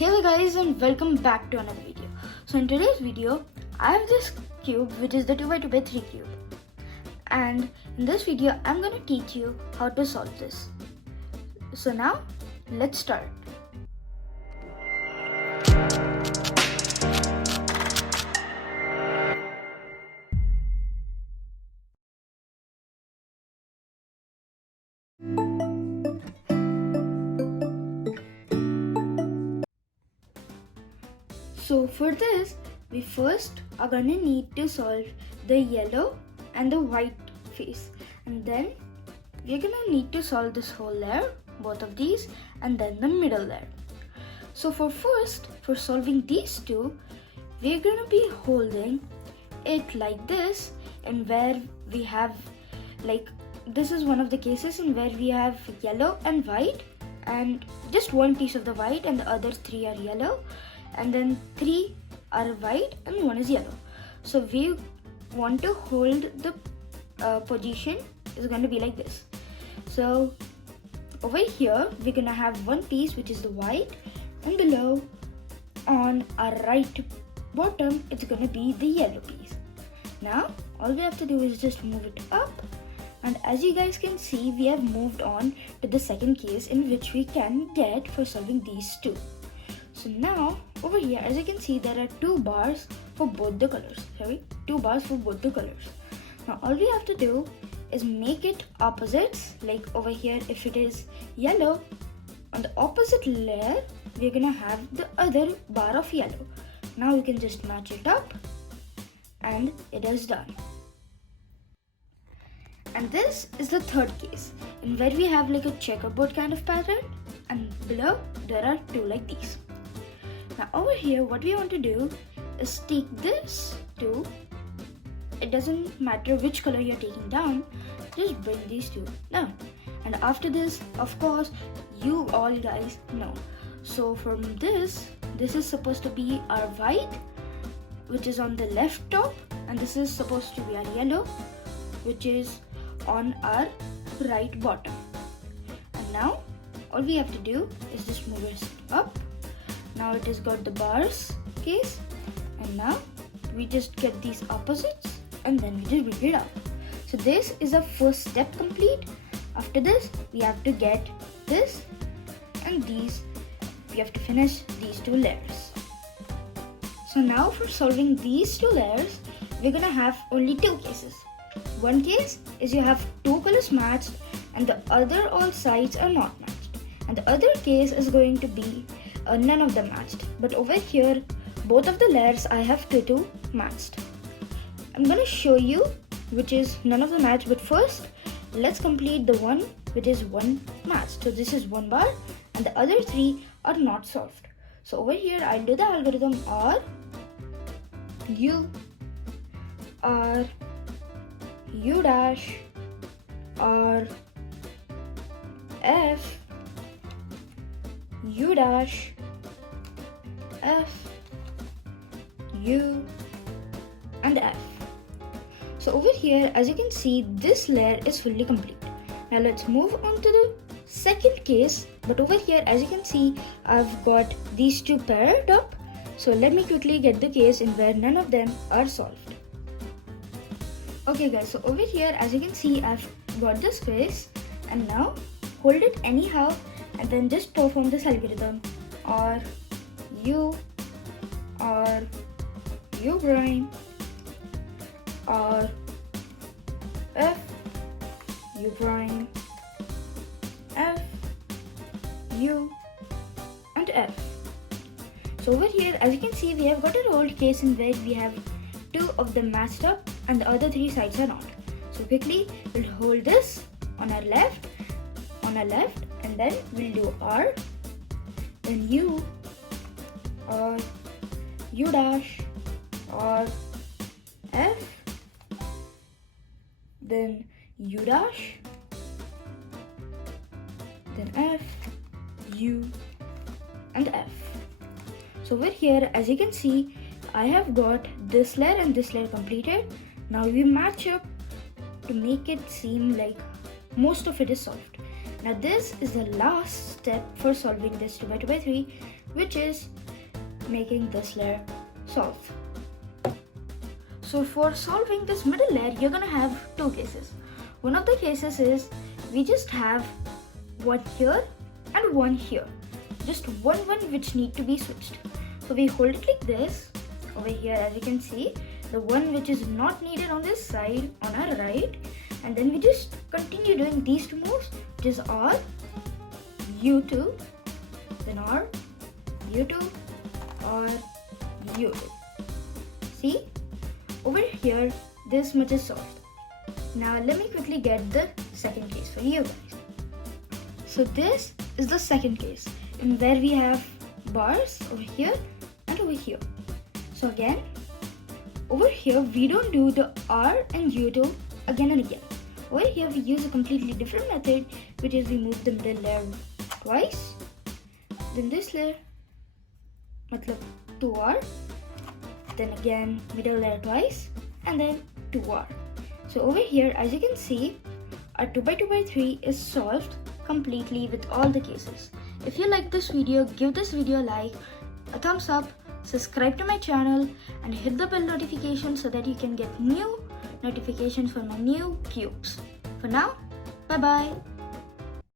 Hello guys and welcome back to another video. So in today's video, I have this cube which is the 2x2x3 cube. And in this video, I'm going to teach you how to solve this. So now, let's start. So for this, we first are going to need to solve the yellow and the white face, and then we're going to need to solve this whole layer, both of these, and then the middle layer. So for solving these two, we're going to be holding it like this, and where we have this is one of the cases in where we have yellow and white, and just one piece of the white and the other three are yellow, and then three are white and one is yellow. So we want to hold the position is going to be like this. So over here we're going to have one piece which is the white, and below on our right bottom it's going to be the yellow piece. Now all we have to do is just move it up, and as you guys can see, we have moved on to the second case in which we can get for solving these two. So now over here, as you can see, there are two bars for both the colors. Now all we have to do is make it opposites. Like over here, if it is yellow, on the opposite layer we're gonna have the other bar of yellow. Now we can just match it up, and it is done. And this is the third case, in where we have like a checkerboard kind of pattern, and below there are two like these. Now over here, what we want to do is take this two. It doesn't matter which color you're taking down, just bring these two down. And after this, of course, you all guys know. So from this is supposed to be our white, which is on the left top, and this is supposed to be our yellow, which is on our right bottom. And now all we have to do is just move it up. Now it has got the bars case, and now we just get these opposites, and then we just bring it up. So this is the first step complete. After this, we have to get this and these. We have to finish these two layers. So now for solving these two layers, we're gonna have only two cases. One case is you have two colors matched and the other all sides are not matched, and the other case is going to be none of them matched. But over here, both of the layers I have two matched. I'm gonna show you which is none of them matched, but first let's complete the one which is one matched. So this is one bar and the other three are not solved. So over here I'll do the algorithm R U R U dash R F U dash F U and F. So over here, as you can see, this layer is fully complete. Now let's move on to the second case. But over here, as you can see, I've got these two paired up. So let me quickly get the case in where none of them are solved. Okay guys, so over here, as you can see, I've got this face, and now hold it anyhow and then just perform this algorithm. R U prime R F U prime F U and F. So over here, as you can see, we have got an old case in where we have two of them matched up and the other three sides are not. So quickly we'll hold this on our left, and then we'll do R, then U, or U dash, or F, then U dash, then F, U, and F. So over here, as you can see, I have got this layer and this layer completed. Now we match up to make it seem like most of it is solved. Now this is the last step for solving this 2x2x3, which is making this layer solve. So for solving this middle layer, you're gonna have two cases. One of the cases is we just have one here and one here. Just one which need to be switched. So we hold it like this. Over here, as you can see, the one which is not needed on this side on our right, and then we just continue doing these two moves, which is R, U2, then R, U2, R, U2. See? Over here, this much is solved. Now let me quickly get the second case for you guys. So this is the second case, in where we have bars over here and over here. So again, over here we don't do the R and U2 again and again. Over here we use a completely different method, which is we move the middle layer twice, then this layer, matlab 2R, then again middle layer twice, and then 2R. So over here, as you can see, our 2x2x3 is solved completely with all the cases. If you like this video, give this video a like, a thumbs up, subscribe to my channel, and hit the bell notification so that you can get new notifications for my new cubes. For now, bye bye.